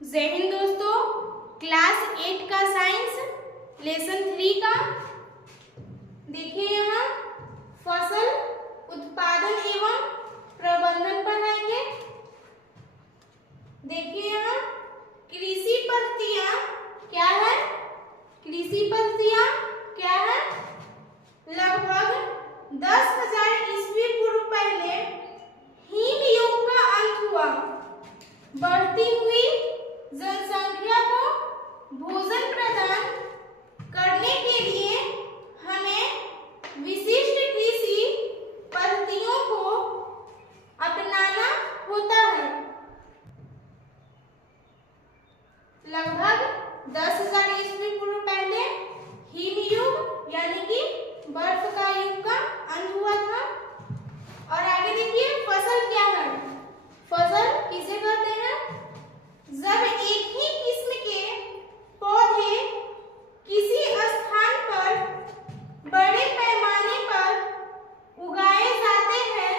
जय हिंद दोस्तों, क्लास 8 का साइंस लेसन 3 का देखिए यहाँ फसल उत्पादन एवं प्रबंधन पढ़ाएंगे। देखिए यहाँ कृषि पद्धतियाँ क्या है। कृषि पद्धतियाँ क्या है? लगभग 10,000 ईस्वी पूर्व पहले हिम युग का अंत हुआ। बढ़ती हुई जनसंख्या को भोजन प्रदान करने के लिए हमें विशिष्ट कृषि पद्धतियों को अपनाना होता है। लगभग 10,000 ईस्वी पूर्व पहले हिम युग यानी कि बर्फ का युग का अंत हुआ था। और आगे देखिए फसल क्या है। फसल किसे कहते हैं? जब एक ही किस्म के पौधे किसी स्थान पर बड़े पैमाने पर उगाए जाते हैं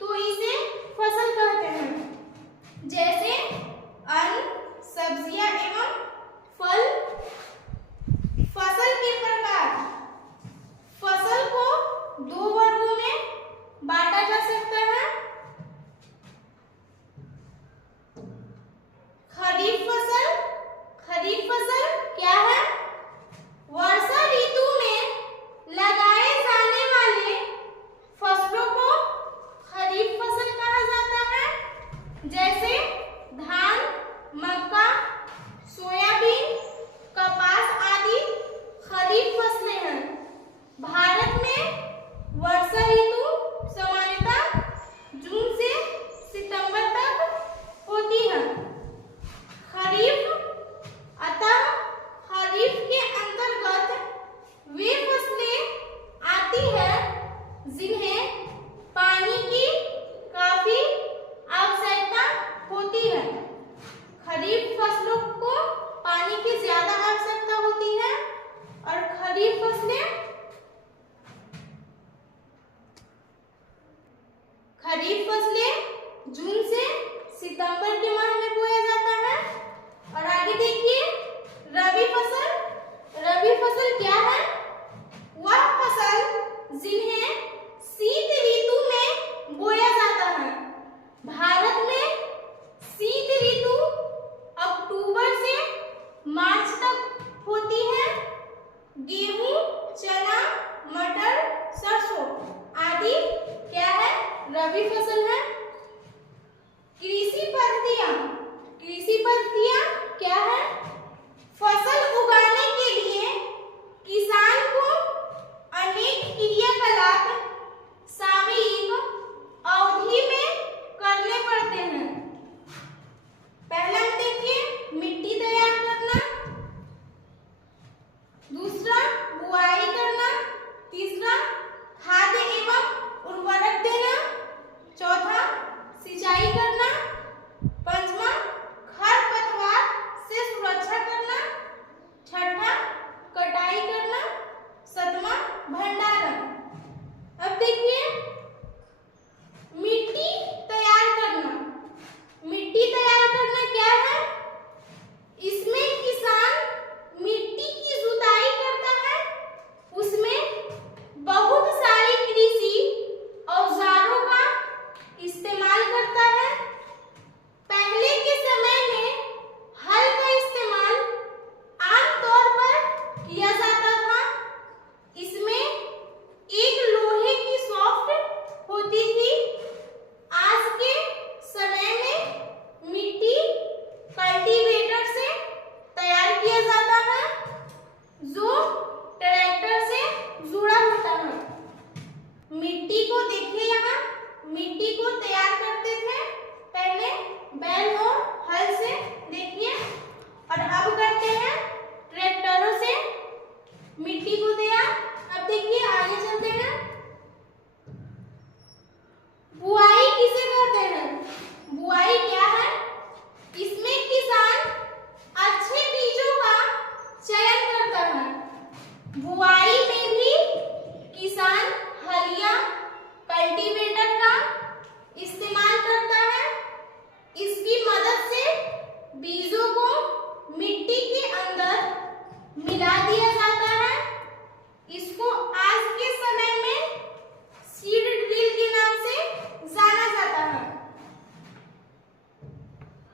तो इसे फसल कहते हैं। जैसे अन्न, सब्जियां एवं फल। फसल के प्रकार। फसल को दो वर्गों में बांटा जा सकता है।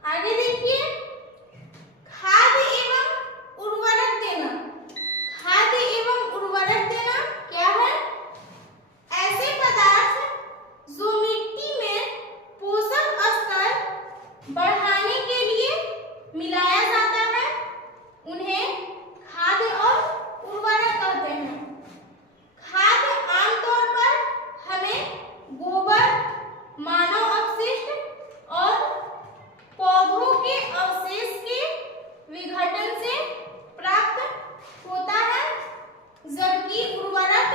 आगे देखिए, खाद एवं उर्वरक देना। खाद एवं उर्वरक देना क्या है? ऐसे पदार्थ जो मिट्टी में पोषक स्तर बढ़ाने के लिए मिलाया जाता है, उन्हें खाद और उर्वरक कहते हैं। खाद आमतौर पर हमें गोबर, मानव अपशिष्ट और पौधों के अवशेष के विघटन से प्राप्त होता है, जबकि उर्वरक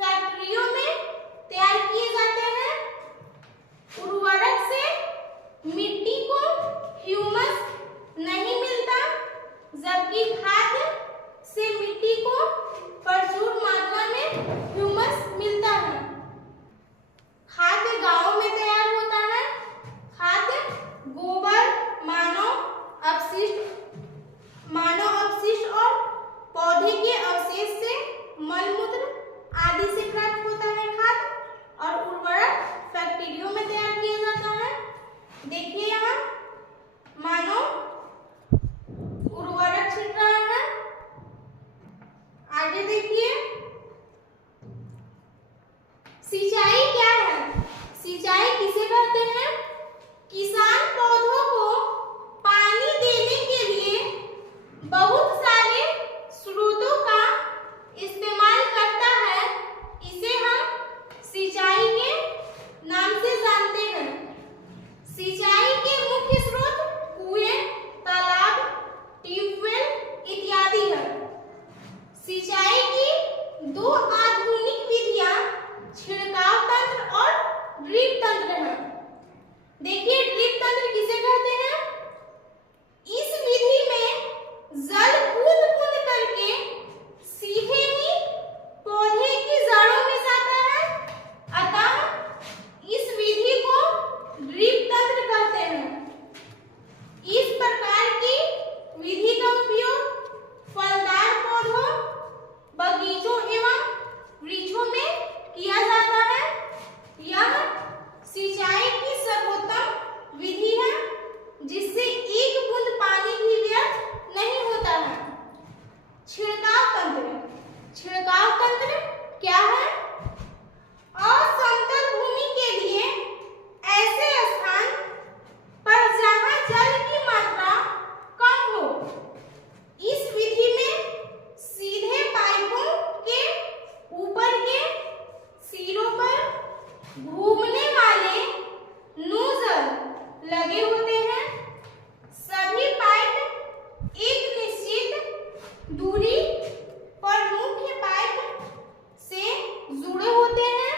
फैक्ट्रियों में तैयार किए जाते हैं। उर्वरक से मिट्टी को ह्यूमस नहीं मिलता, जबकि खाद से मिट्टी को प्रचुर मात्रा में ह्यूमस मिलता है। खाद गांव में तैयार होता है। खाद गोबर, मानव अपशिष्ट और पौधे के अवशेष से, मलमूत्र आदि से प्राप्त होता है खाद, और उर्वरक फैक्ट्रियों में तैयार किया जाता है। देखिए यहाँ मानव उर्वरक छिट रहा है। आगे देखिए, सिंचाई क्या है? सिंचाई किसे कहते हैं? किसान पौधों को पानी देने के लिए बहुत सारे स्रोतों का इस्तेमाल करता है। इसे हम सिंचाई के नाम से जानते हैं। सिंचाई के मुख्य स्रोत कुएं, तालाब, ट्यूबवेल इत्यादि है। सिंचाई की दो आधुनिक विधियां छिड़काव तंत्र और ड्रिप तंत्र है। देखिए, ड्रिप तंत्र किसे कहते हैं? इस विधि में जल बूंद-बूंद करके सीधे ही पौधे की जड़ों में जाता है, अतः इस विधि को ड्रिप तंत्र कहते हैं। इस प्रकार की विधि का उपयोग फलदार पौधों, बगीचों एवं वृक्षों में किया जाता है। यह सिंचाई की सर्वोत्तम विधि है, जिससे एक बूंद पानी भी व्यर्थ नहीं होता है। छिड़काव तंत्र। छिड़काव तंत्र क्या है? असमतल भूमि के लिए ऐसे स्थान पर जहां जल की मात्रा कम हो, इस विधि में सीधे पाइपों के ऊपर के सिरों पर घूमने वाले नोजल लगे होते हैं। सभी पाइप एक निश्चित दूरी पर मुख्य पाइप से जुड़े होते हैं।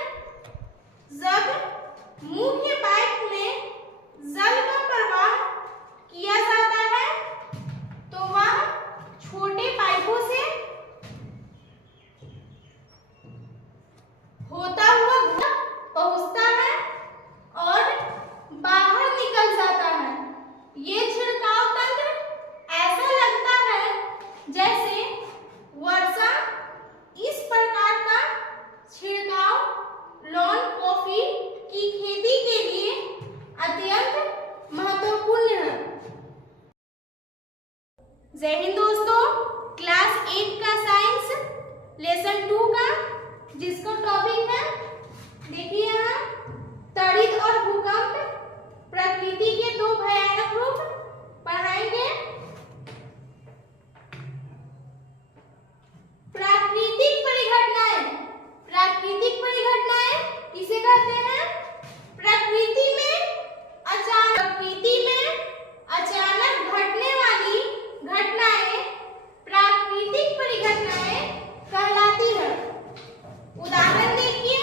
जब मुख्य पाइप में जल का प्रवाह किया जाता है, तो वह छोटे पाइपों से होता हुआ पहुंचता है और बाहर निकल जाता है। ये छिड़काव तंत्र ऐसा लगता है जैसे वर्षा। इस प्रकार का छिड़काव लॉन कॉफी की खेती के लिए अत्यंत महत्वपूर्ण है। जय हिंद दोस्तों, क्लास 8 का साइंस लेसन 2 का जिसका टॉपिक है, देखिए यहाँ तड़ित और भूकंप प्रकृति के दो भयानक रूप पढ़ाएंगे। प्राकृतिक परिघटनाएं। प्राकृतिक परिघटनाएं किसे कहते हैं? प्रकृति में अचानक घटने वाली घटनाएं प्राकृतिक परिघटनाएं कहलाती है। उदाहरण देखिए,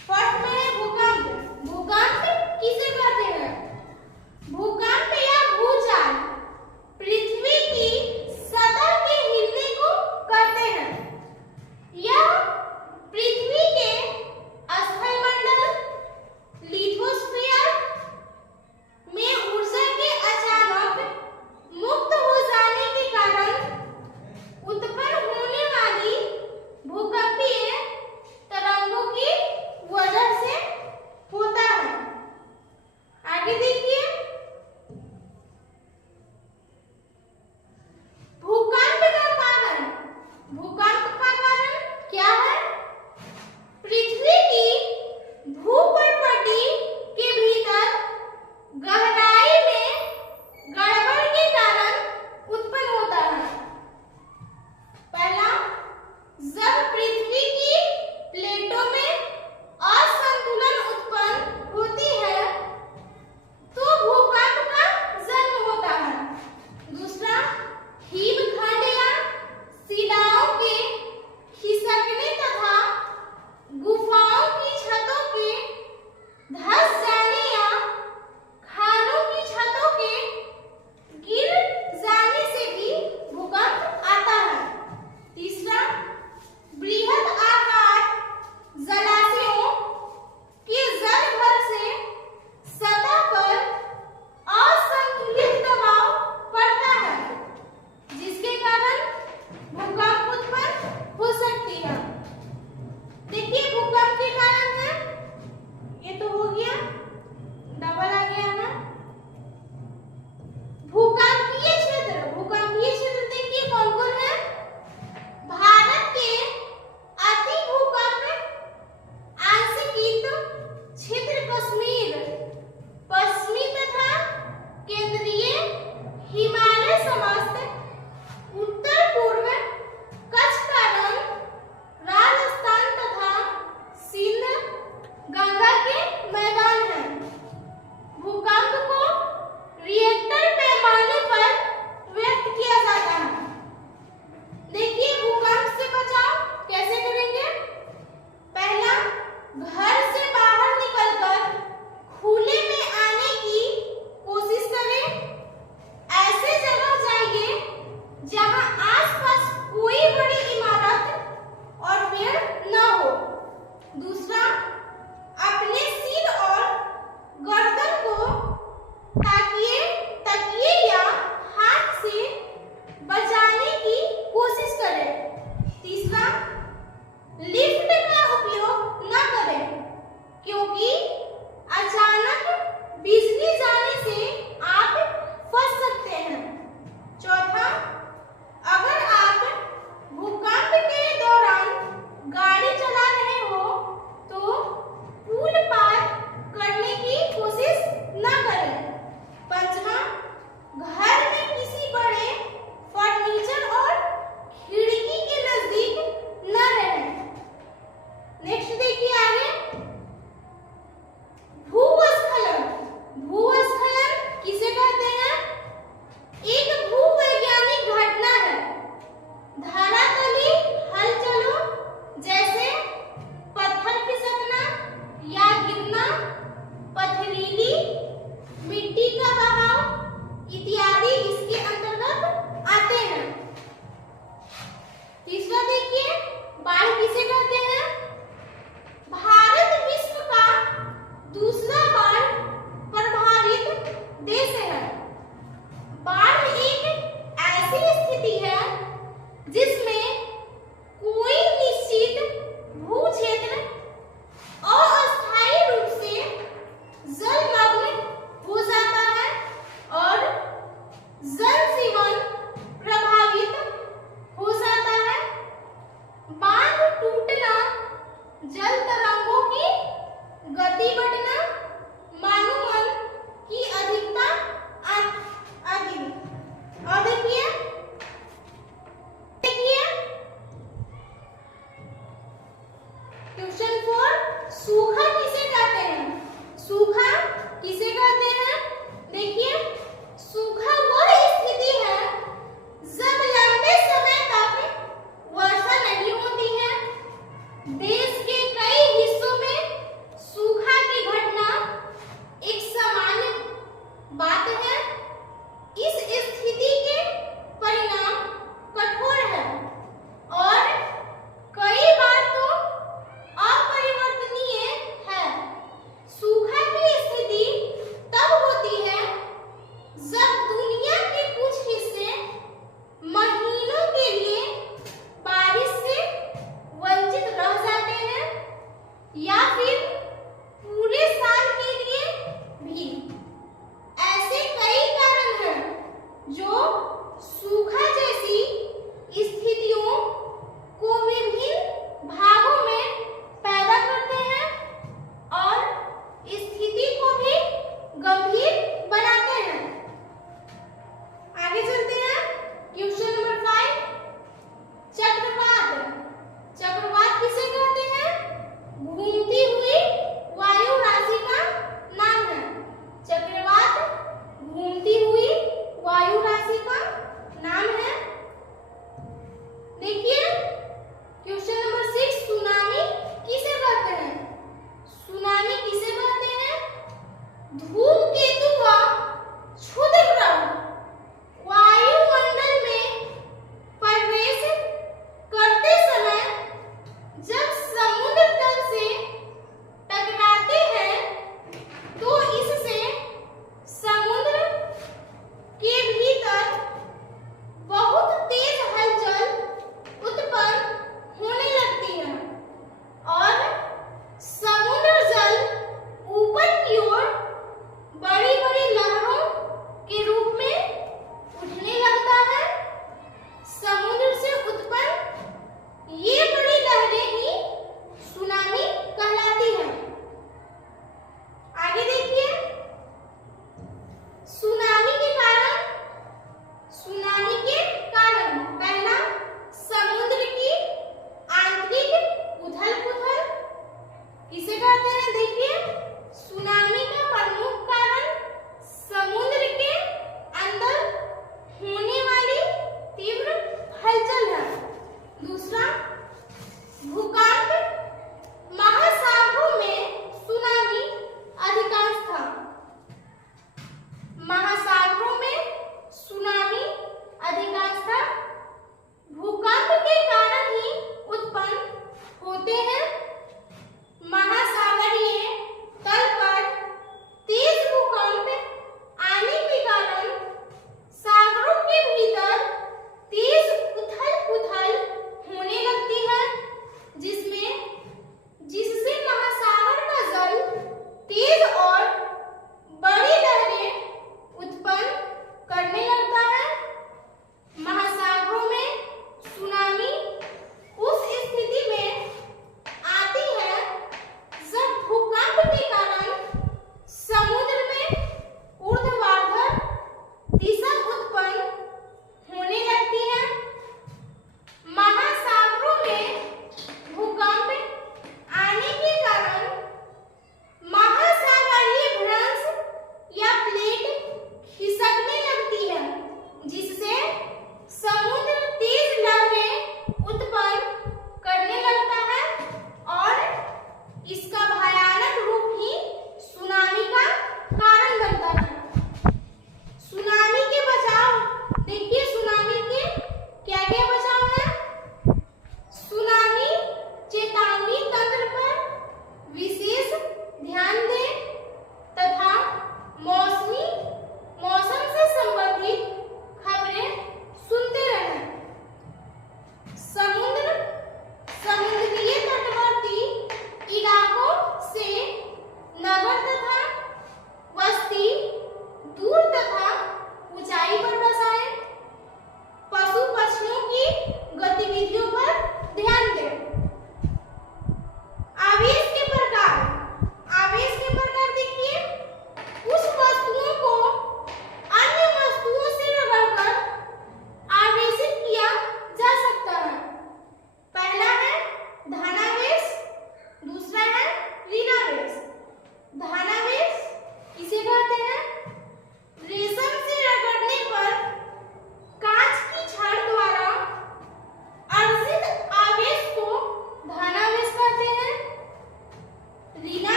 फर्स्ट में है भूकंप। भूकंप किसे कहते हैं? भूकंप घर में किसी बड़े फर्नीचर और खिड़की के नजदीक न रहें। नेक्स्ट देखिए आगे, भूस्खलन। भूस्खलन किसे कहते हैं? एक भूवैज्ञानिक घटना है। धरातली हलचलों जैसे पत्थर खिसकना या गिरना, पथरीली मिट्टी का बहाव इत्यादि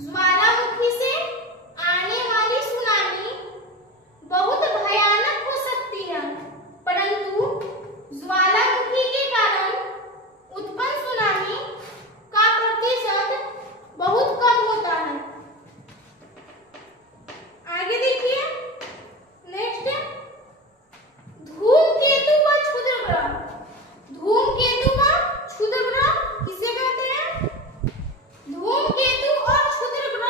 ज्वालामुखी से आने वाली सुनामी बहुत भयानक हो सकती है, परंतु ज्वालामुखी के कारण उत्पन्न सुनामी का प्रतिशत बहुत कम होता है। आगे देखिए नेक्स्ट, धूमकेतु का क्षुद्र ग्रह। धूमकेतु का क्षुद्र ग्रह किसे कहते हैं? धूमकेतु और क्षुद्र ग्रह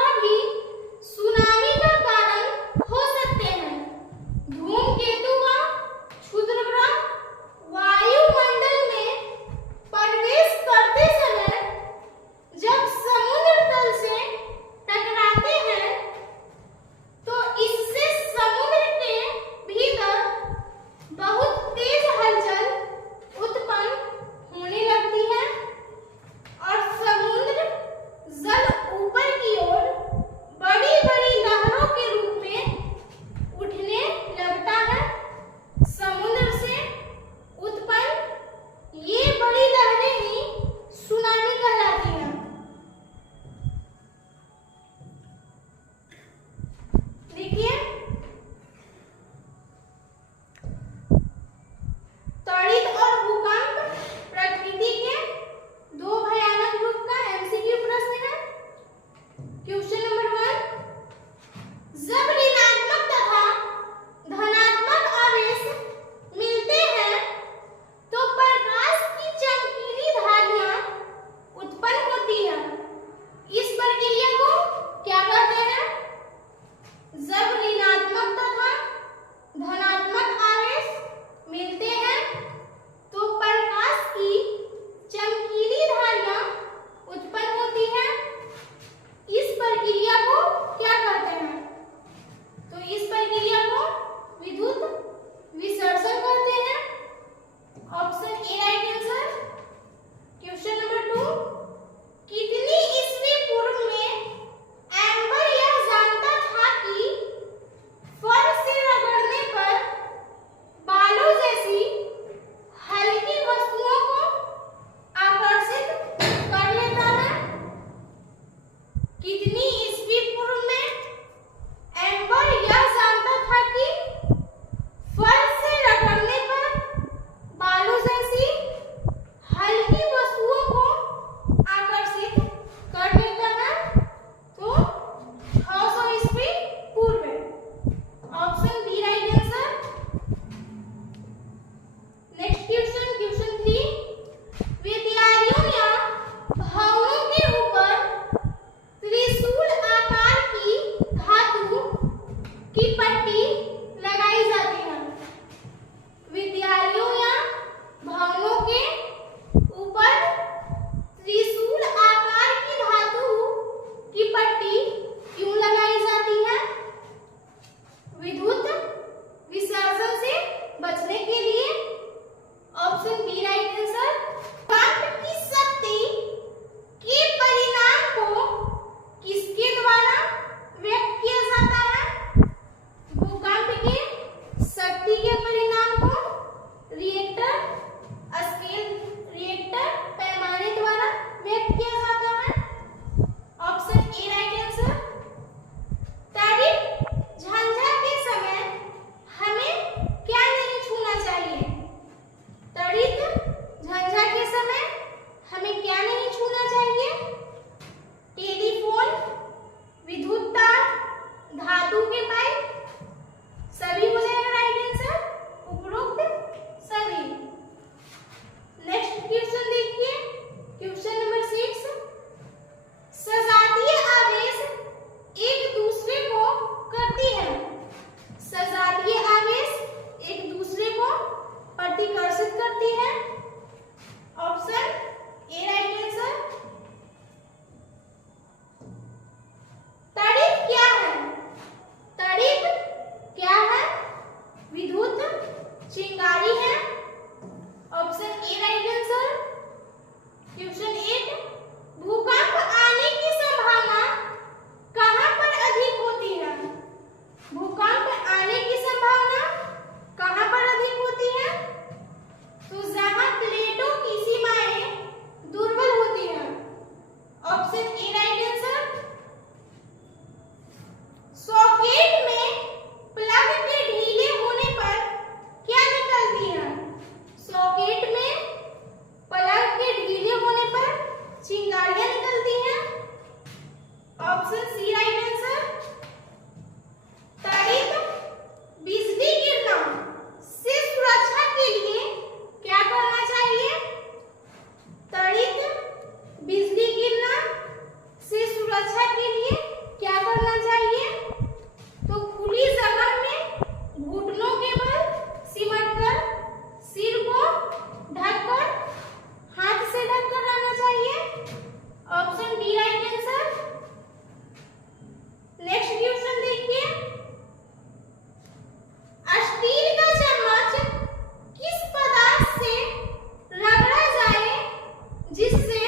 जिससे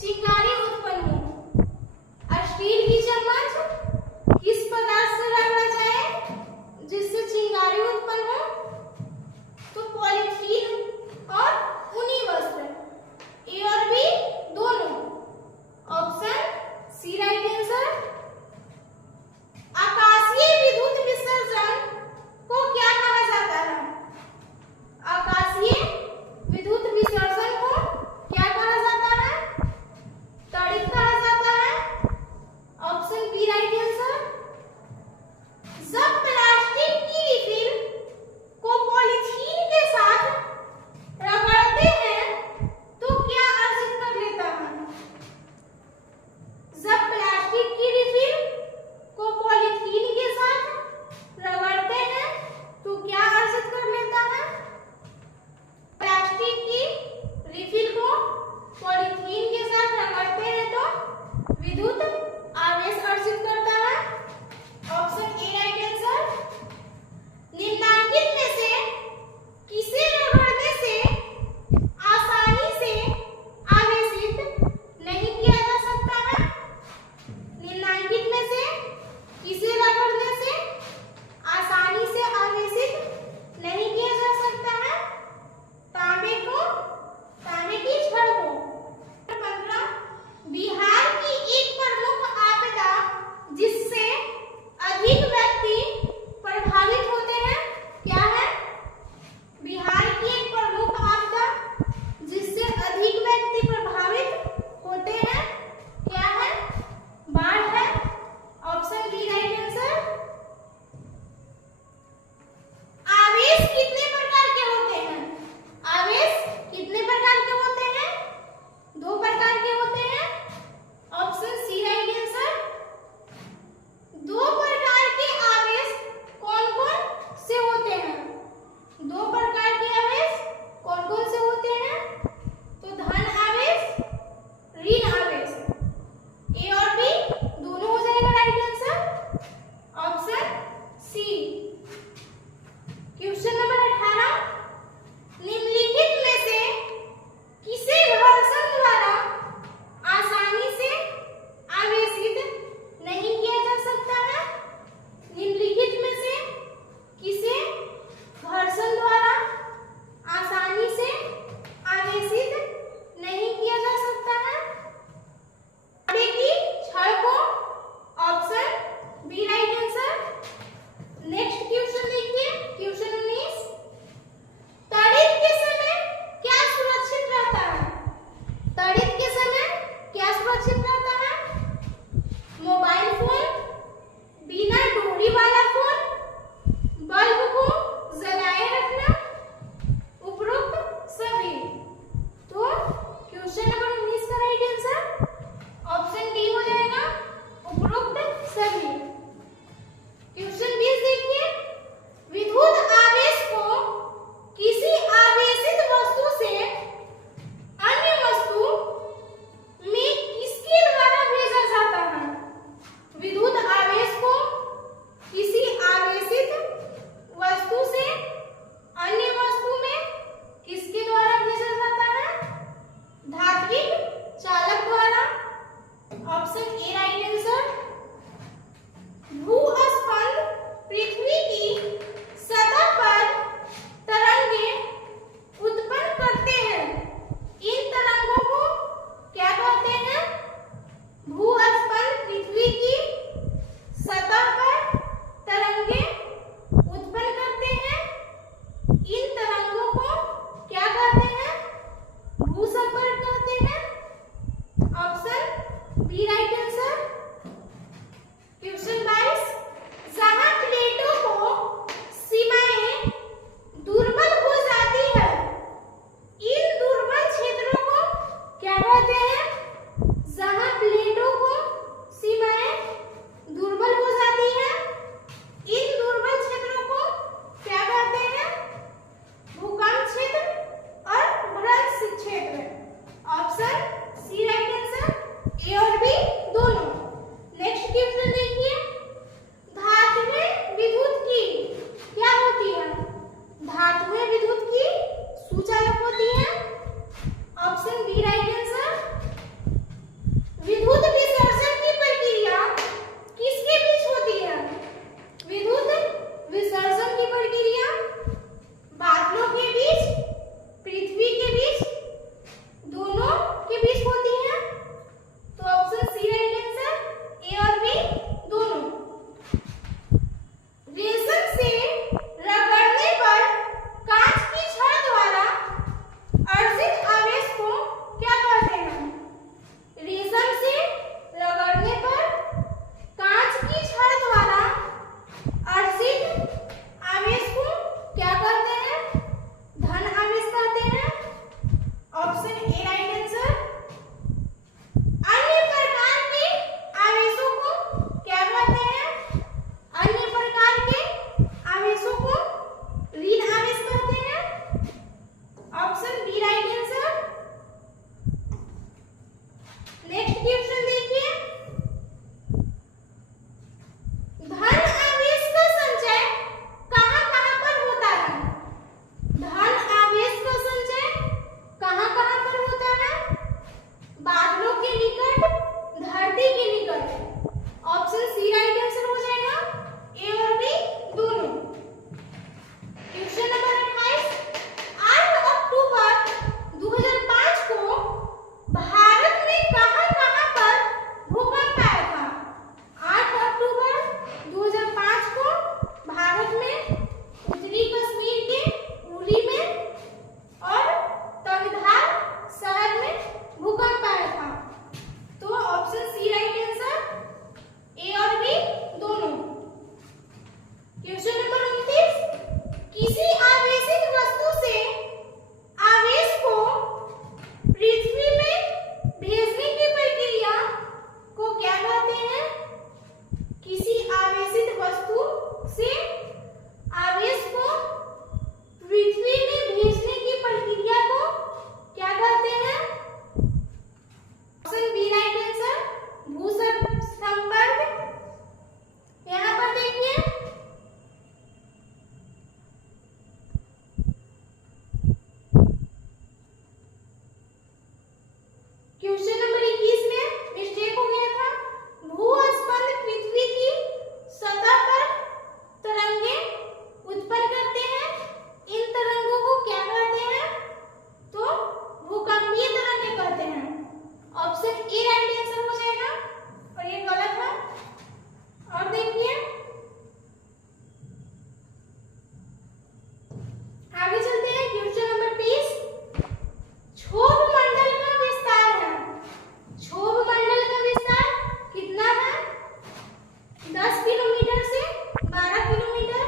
चिंगारी उत्पन्न हो। स्टील की चम्मच किस पदार्थ से रगड़ा जाए जिससे चिंगारी उत्पन्न हो? तो पॉलीथीन और ऊनी वस्त्र। ए और बी दोनों। Option C right answer. आकाशीय विद्युत विसर्जन को क्या कहा जाता है? आकाशीय विद्युत विसर्जन को क्या कहा जाता है? त्वरित कहा जाता है। Option B right answer. जब प्लास्टिक की रिफिल को पॉलीथीन के साथ रगड़ते हैं तो क्या अर्जित कर लेता है? जब प्लास्टिक की रिफिल को पॉलीथीन के साथ रगड़ते हैं तो क्या अर्जित कर लेता है? प्लास्टिक की रिफिल को पॉलीथीन के साथ रगड़ते हैं तो विद्युत आवेश अर्जित करता है। Option A right answer. निम्नलिखित में से किसे रगड़ने से आसानी से आवेशित नहीं किया जा सकता है? निम्नलिखित में से किसे रगड़ने से आसानी से आवेशित नहीं किया जा सकता है? तांबे को, तांबे की छड़ को। 15 बिहार की एक प्रमुख आपदा जिससे अधिक व्यक्ति प्रभावित होते हैं क्या है? बिहार की एक प्रमुख आपदा जिससे अधिक व्यक्ति प्रभावित होते हैं क्या है? बाढ़ है। Option B right answer. आवेश कितने प्रकार के होते हैं? आवेश कितने प्रकार के होते हैं? 2 प्रकार के होते हैं। Option C right answer. 2 प्रकार के आवेश कौन-कौन से होते हैं? 2 प्रकार के आवेश कौन-कौन से होते हैं? तो धन आवेश, ऋण आवेश। ए और बी दोनों हो जाएगा right answer. Option C. Question number 18 निम्नलिखित में से किसे घर्षण द्वारा आसानी से आवेशित नहीं किया जा सकता है? निम्नलिखित में से किसे घर्षण द्वारा आसानी से आवेशित नहीं किया जा सकता है? तांबे की छड़ को। Option B right answer. Next question देखिए, क्वेश्चन 19 त्वरित के समय क्या सुरक्षित रहता है? त्वरित के समय क्या सुरक्षित रहता है? मोबाइल फोन, बिना डोरी वाला फोन, बल्ब को जलाए रखना, उपरोक्त सभी। तो क्वेश्चन नंबर 19 का राइट आंसर ऑप्शन डी हो जाएगा, उपरोक्त सभी। क्वेश्चन 20 देखिए, विद्युत आवेश को किसी आवेशित वस्तु से अन्य वस्तु में किसके द्वारा भेजा जाता है? विद्युत आवेश को किसी आवेशित वस्तु से अन्य वस्तु में किसके द्वारा भेजा जाता है? धात्विक चालक द्वारा। Option A right answer. भूस्पंद पृथ्वी की सतह पर तरंगें उत्पन्न करते हैं। इन तरंगों को क्या कहते हैं? भूस्पंद पृथ्वी की सतह पर तरंगें उत्पन्न करते हैं। इन तरंगों को क्या कहते हैं? भूस्पंद कहते हैं। Option B right answer. Question 22 जहां प्लेटों को सीमाएं दुर्बल हो जाती है, इन दुर्बल क्षेत्रों को क्या कहते हैं? जहां प्लेटों को सीमाएं दुर्बल हो जाती है, इन दुर्बल क्षेत्रों को क्या कहते हैं? भूकंप क्षेत्र और भ्रंश क्षेत्र। Option C right answer. A और बी दोनों। नेक्स्ट क्वेश्चन देखिए, धातुएं विद्युत की क्या होती है? धातुएं विद्युत की सुचालक होती है। Option B right answer. Question number 21 में मिस्टेक हो गया था। भूस्पंद पृथ्वी की सतह पर तरंगे उत्पन्न करते हैं। इन तरंगों को क्या कहते हैं? तो भूकंपीय तरंगे कहते हैं। ऑप्शन ए राइट आंसर हो जाएगा और ये गलत है। और देखिए आगे चलते हैं। क्वेश्चन नंबर 20 क्षोभ मंडल का विस्तार है। क्षोभ मंडल का विस्तार कितना है? 10 किलोमीटर से 12 kilometre.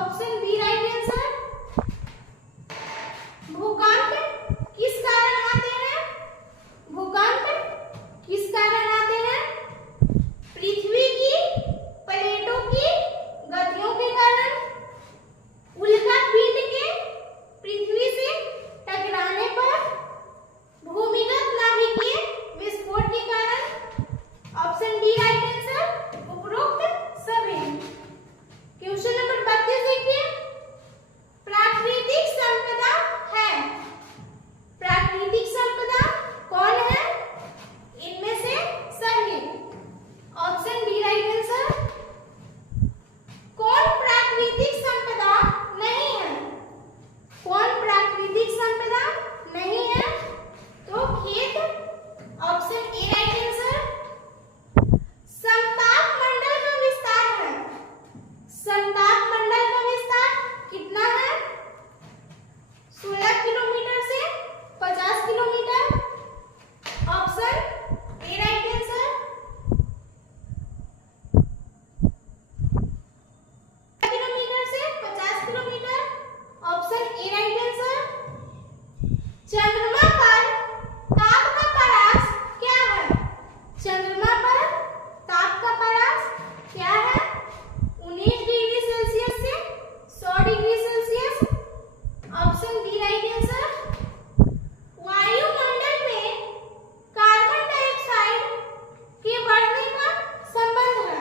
Option B right answer. भूकंप किस कारण आते हैं? भूकंप किस कारण आते हैं? पृथ्वी की प्लेटों की गतियों के कारण, उल्का पिंड के पृथ्वी से टकराने पर, भूमिगत नाभिकीय विस्फोट के कारण। ऑप्शन डी राइट आंसर उपरोक्त सभी। क्वेश्चन नंबर 32 देखिए। प्राकृतिक संपदा है। प्राकृतिक संपदा कौन है? इनमें से सभी। Option B right answer. कौन प्राकृतिक संपदा नहीं है? कौन प्राकृतिक संपदा नहीं है? तो खेत। Option A right answer. समताप मंडल का विस्तार है। समताप मंडल का विस्तार कितना है? 16 किलोमीटर से 50 kilometre. Option A right answer. Kilometre से 50 kilometre. Option A right answer. चंद्रमा पर ताप का परास क्या है? चंद्रमा पर ताप का परास क्या है? 19 डिग्री सेल्सियस से 100 degree Celsius. Option B right answer. वायुमंडल में कार्बन डाइऑक्साइड के बढ़ने का संबंध है।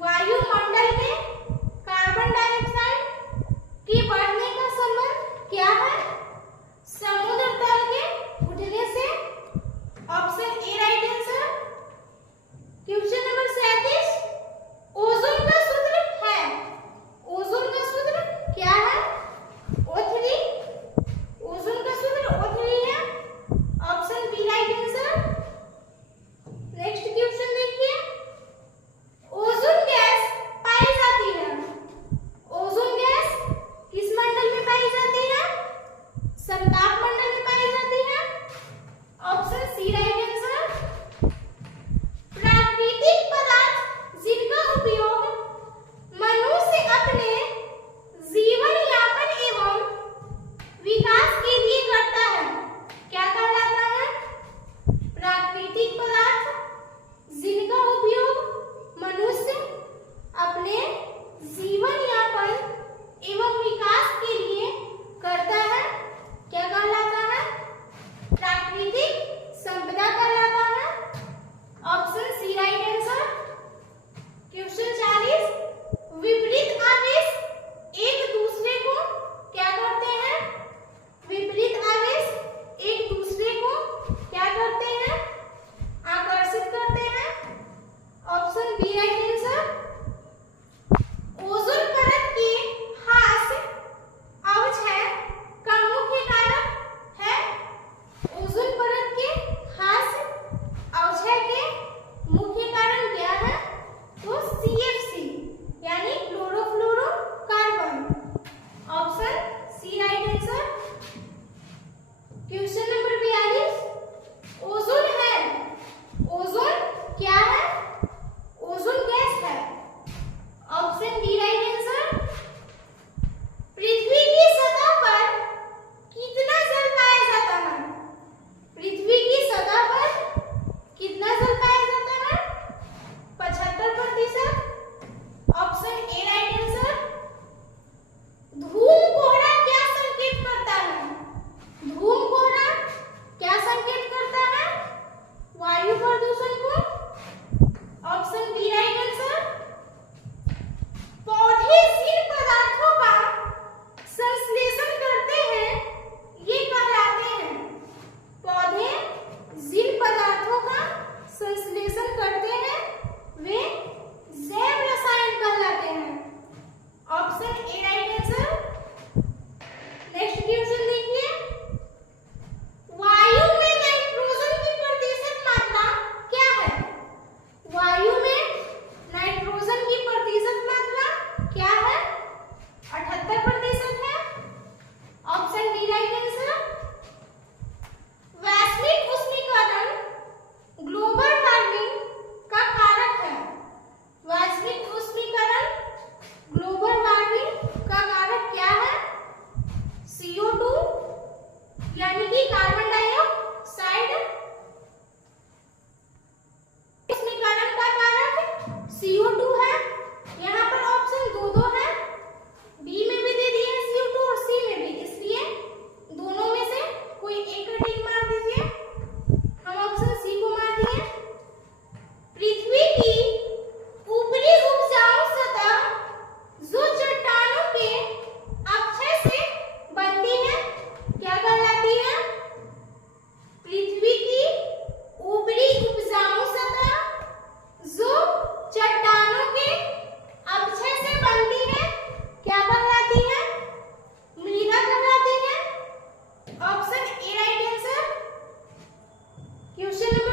वायुमंडल में कार्बन डाइऑक्साइड के बढ़ने का संबंध क्या है? समुद्र तल के उठने से। Option A right answer. Question number 37 ozone का सूत्र है। ओजोन का सूत्र क्या है? O3। ओजोन का सूत्र O3 है। Option B right answer. Next question देखिए। ओजोन गैस पाई जाती है। ओजोन गैस किस मंडल में पाई जाती है? समताप मंडल में पाई जाती है। Option C right answer. प्राकृतिक पदार्थ जिनका उपयोग मनुष्य अपने जीवन यापन एवं विकास के लिए करता है क्या कहलाता है? प्राकृतिक पदार्थ जिनका उपयोग मनुष्य अपने जीवन यापन एवं विकास के लिए करता है क्या कहलाता है? प्राकृतिक संपदा कहलाता है। Option C right answer. Question 40 विपरीत आवेश एक दूसरे को क्या करते हैं? विपरीत आवेश एक दूसरे को क्या करते हैं? आकर्षित करते हैं। Option B right answer. Ozone परत के ह्रास अवक्षय का मुख्य कारक है। ओजोन परत क्वेश्चन नंबर